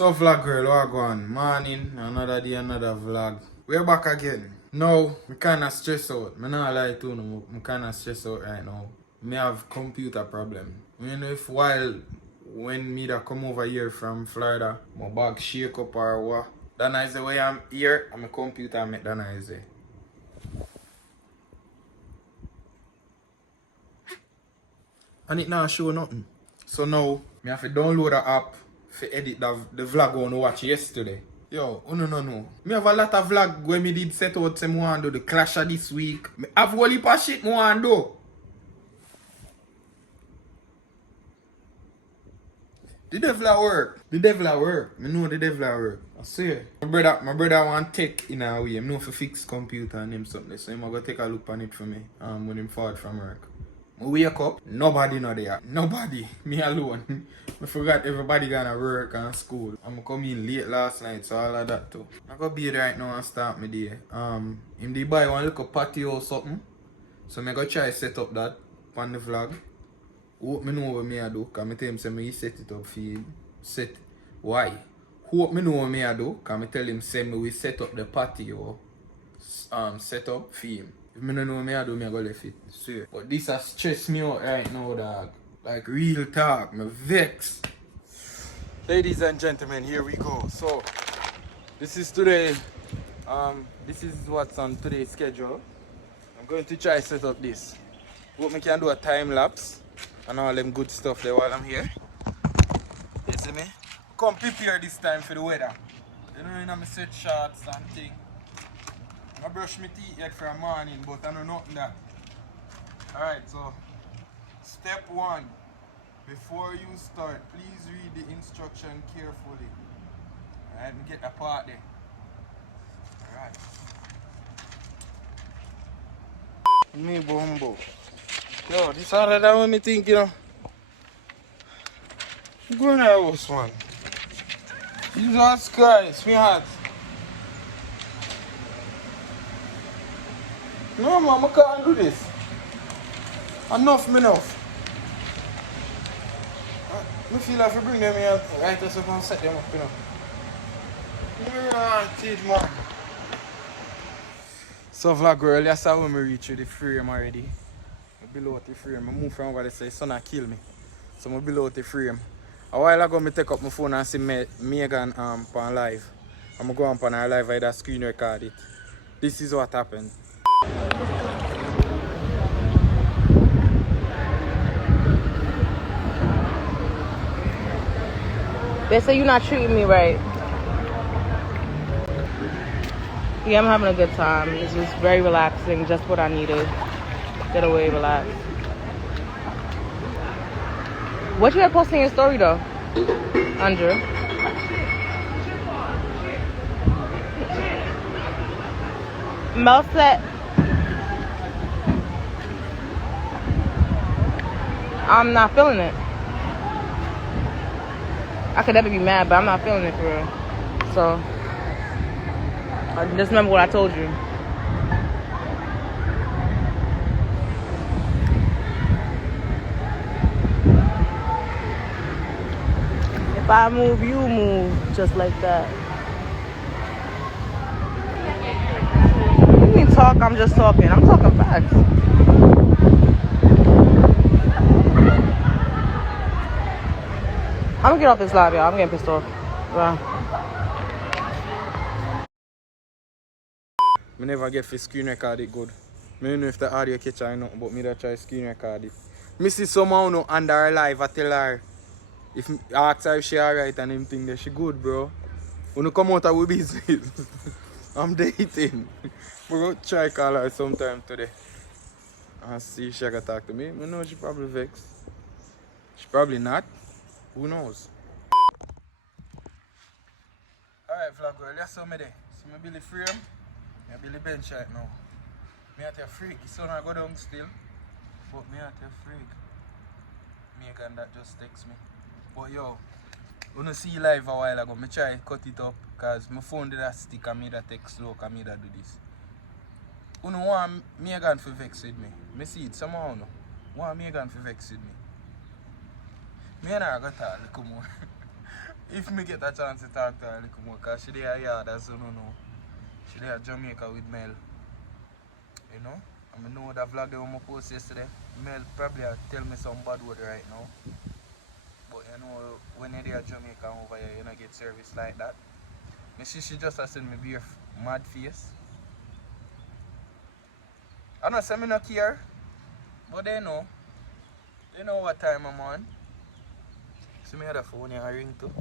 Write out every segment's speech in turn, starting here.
So vlog girl, what go on? Morning, another day, another vlog. We're back again. Now, I'm kinda stressed out. I'm not lie to you, I'm kinda stressed out right now. I have computer problem. You know if when me that come over here from Florida, my bag shake up or what. That is the way I'm here, and my computer make that noise. And it not show nothing. So now, I have to download the app to edit the vlog I want to watch yesterday. Yo, oh no. Me have a lot of vlog where me did set out some want do the clash of this week. Me have whole heap of shit me want do. The devil at work. The devil at work. Me know the devil at work. I swear. My brother want tech in a way. I know for fix computer and him something. So I'm gonna take a look on it for me when him forward from work. I wake up, nobody not there. Nobody. Me alone. I forgot everybody gonna work and school. I'm come in late last night, so all of that too. I go be there right now and start my day. Him dey buy one little patio or something. So I go try set up that on the vlog. Hope me know what me I do, cause me tell him say me set it up for him. Set why? Hope me know what me I do, cause me tell him say me we set up the patio set up for him. If me don't know what me I do, me I go left it. Swear. But this has stressed me out right now, dog. Like real talk, me vex. Ladies and gentlemen, here we go. So this is today. This is what's on today's schedule. I'm going to try set up this. Hope me can do a time lapse and all them good stuff there while I'm here. You see me? Come prepare this time for the weather. You know, in my set shorts and thing. I brush my teeth yet for a morning, but I know nothing that. Alright, so step 1. Before you start, please read the instruction carefully. Alright, me get a part there. Alright. Me bumbo. Yo, this harder than what me think, you know. I'm going to house, man. Jesus Christ, me heart. No, man, I can't do this. Enough. I feel like if you bring them here, right us up and set them up, you know. Man. So vlog girl, that's how when we reach the frame already. I'm below the frame. I move from over there, say son I kill me. So I'm below the frame. A while ago I take up my phone and see Megan on live. I'm going on her live, I had a screen record it. This is what happened. They say you're not treating me right. Yeah, I'm having a good time. It's just very relaxing, just what I needed. Get away, relax. What you had posting in your story though, Andrew? Mel said, I'm not feeling it. I could never be mad, but I'm not feeling it for real. So, just remember what I told you. If I move, you move, just like that. You mean talk, I'm just talking. I'm talking facts. I'm gonna get off this live, y'all. I'm getting pissed off. Wow. I never get for screen record it good. I don't know if the audio catch or nothing, but me that try screen record it. I see someone no under her live, I tell her if I ask her if she alright and everything that she good, bro. When you come out of our business, I'm dating. We're gonna try call her sometime today. And see if she can talk to me. I know she probably vexed. She probably not. Who knows? Alright vlog girl, that's how me there. So I build the frame, I build the bench right now. Me at a freak, the sun I go down still. But me at a freak. Megan that just text me. But yo, when I see live a while ago, I try to cut it up because my phone did a stick and made a text slow and made a do this. You know want Megan to vex with me. I see it somehow no. Want Megan to vex with me. Me and her got a little more. if me get a chance to talk to her a little more, because she there yard as you know. She there at Jamaica with Mel. You know? And I know that vlog that I posted yesterday. Mel probably tell me some bad word right now. But you know, when you're there at Jamaica over here, you don't get service like that. Me see she just has send me be a mad face. I don't say me not care, but they know. They know what time I'm on. See me other phone here ring too.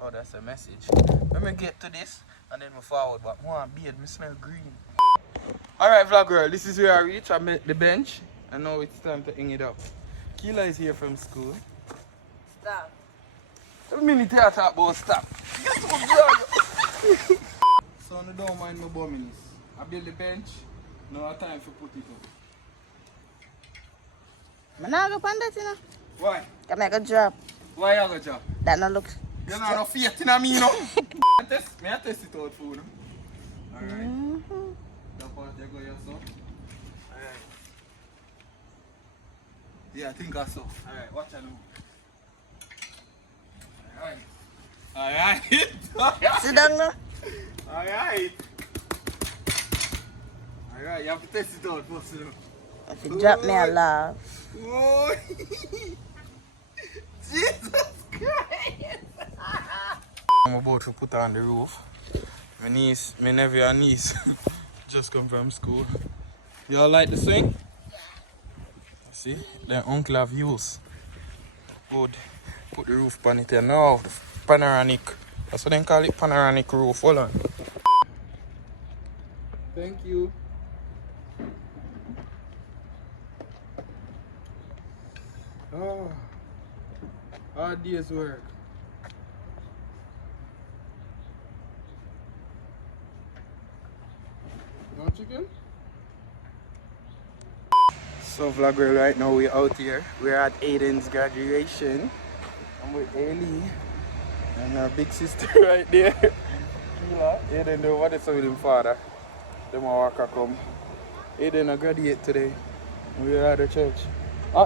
Oh, that's a message. Let me get to this and then we forward back. One beard, me smell green. Alright vlog girl, this is where I reach. I'm at the bench and now it's time to hang it up. Keela is here from school. Stop. A minute here talk about stop. Get some vlog. So I don't mind my bummings. I build the bench, now I time to put it up. I'm not going to that, you know. Why? Can make a drop. Why you go job? That not look. You don't have no faith in me, you know? May I test it out for you? Alright. That part you go yourself. Alright. Yeah, I think I saw. Alright, watch out now. Alright. Alright. Sit down now. Alright. Alright, you have to test it out first, you know. If you drop me, I laugh. Oh. Jesus Christ! I'm about to put on the roof. My niece, my nephew and niece just come from school. Y'all like the swing? Yeah. See, their uncle have used. Good. Put the roof on it here now. Panoramic. That's what they call it, panoramic roof. Hold on. Thank you. Oh. Hard day's work. No chicken? So vlog girl, right now we're out here. We're at Aiden's graduation. I'm with Ailey and our big sister right there. Aiden do what is with his father. Them walk come. Aiden graduate today. We're at the church.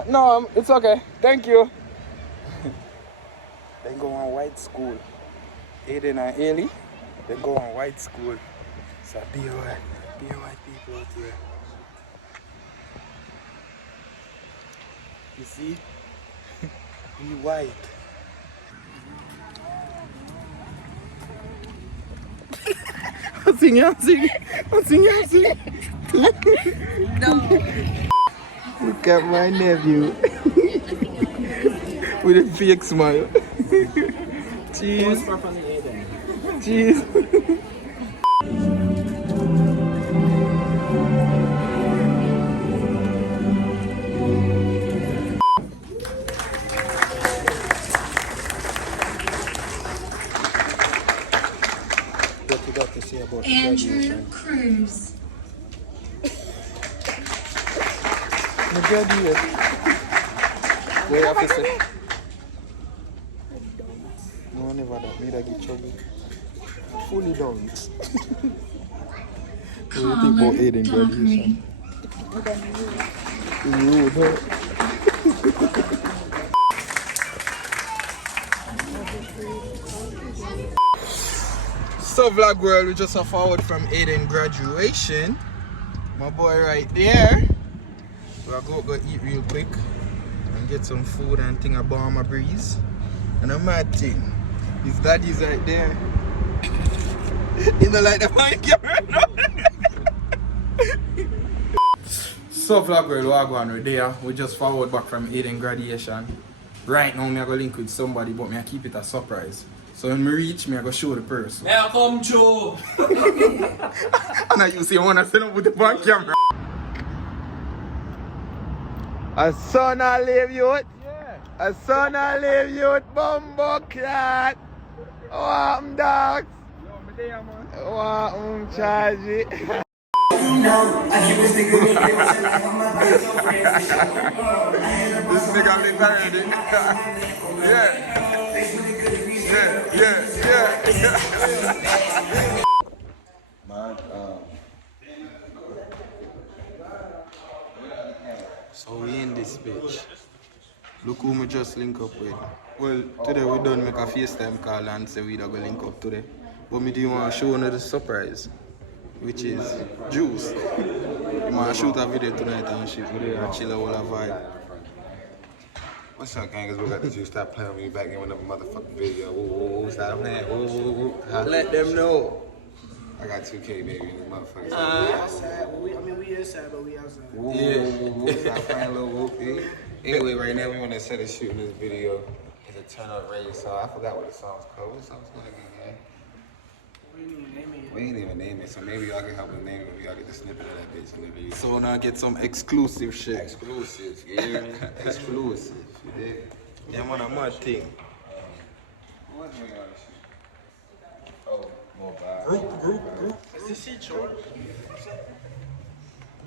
No, it's okay. Thank you. They go on white school. Aiden and Ailey, they go on white school. So be white people out here. You see? Be white. I'm singing. No. Look at my nephew. With a fake smile. Cheese. Cheese. What you got to say about Andrew Cruz? Graduate. What you have to say? No, never that. Need to get trouble. Fully done. What do you think about Aiden graduation? Rude, huh? So vlog world, we just a forward from Aiden graduation. My boy right there. We're going to go eat real quick and get some food and thing about my breeze. And a mad thing, his daddy's right there. You know, like the mic camera. So vlog world, we're going right there. We just forward back from Aiden graduation. Right now, I'm going to link with somebody, but I keep it a surprise. So when I reach, I'm going to show the person. May I come through? And I use you want to set up with the bank camera. A son I live youth. Yeah. A son I live youth. Bumbo clat. What dogs? Yo, me there, man. What charge it? This nigga live already. Yeah. Man, so we in this bitch. Look who me just link up with. Well, today we done make a FaceTime call and say we don't go link up today. But me do want to show another surprise, which is Juice. You want to shoot a video tonight and shit. We there and chill a whole vibe. What's up, gangers? We got the Juice. Stop playing with me back in with another motherfucking video. Woo, stop playing. Woo. Let them know. I got 2K, baby, in this motherfucker. We outside. We inside, but we outside. Woo, stop playing, little whoopie. Anyway, right now we want to set a shooting this video. It's a turn up radio song. I forgot what the song's called. What the song's called again? We ain't even name it, so maybe y'all can help us name it. Maybe y'all get the snippet of that bitch in the video. So now get some exclusive shit. Exclusive, you hear me? Exclusive, you dig? Yeah, man, a mad thing. What's going on this shit? Oh, more vibes. Group. Is this shit short?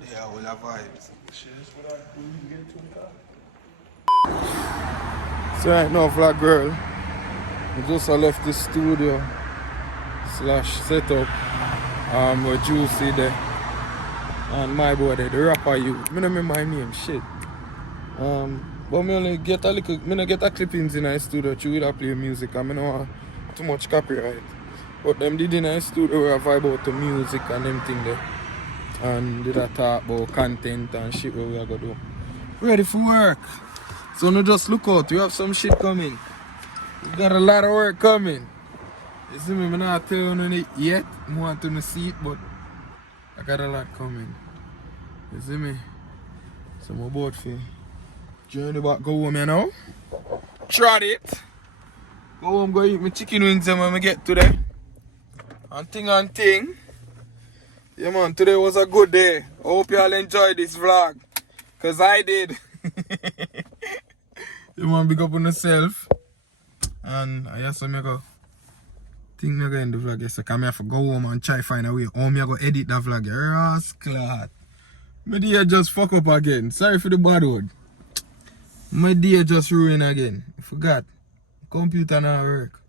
Yeah, we'll have vibes. Shit, that's what we can get to the car. So right now, Vlog Girl, I just left the studio / setup with Juicy there and my boy there, the rapper you. I don't remember my name, shit. But me only get a little, me not get a clippings in the studio to with play music and I don't want too much copyright. But them did in the studio where I vibe out the music and them thing there. And did I talk about content and shit where we are gonna do. Ready for work. So no just look out, we have some shit coming. We got a lot of work coming. You see me, I'm not telling you it yet. I want to see it, but I got a lot coming. You see me? So I'm about to journey back, go home, you know? Trot it. Go home, go eat my chicken wings when I get today. And thing. Yeah man, today was a good day. I hope y'all enjoyed this vlog. Cause I did. You man, big up on yourself. And I just want to go. Think me go in the vlog, yes, so I have to go home and try find a way. How me go edit that vlog, rascal. My day just fuck up again. Sorry for the bad word. My day just ruined again. I forgot. Computer not work.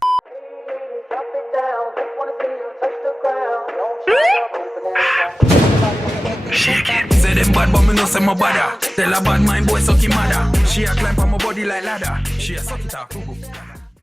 Shake it. Say them bad, but me no say my bother. Tell a bad mind boy suck him mother. She a climb on my body like ladder. She a suck it off.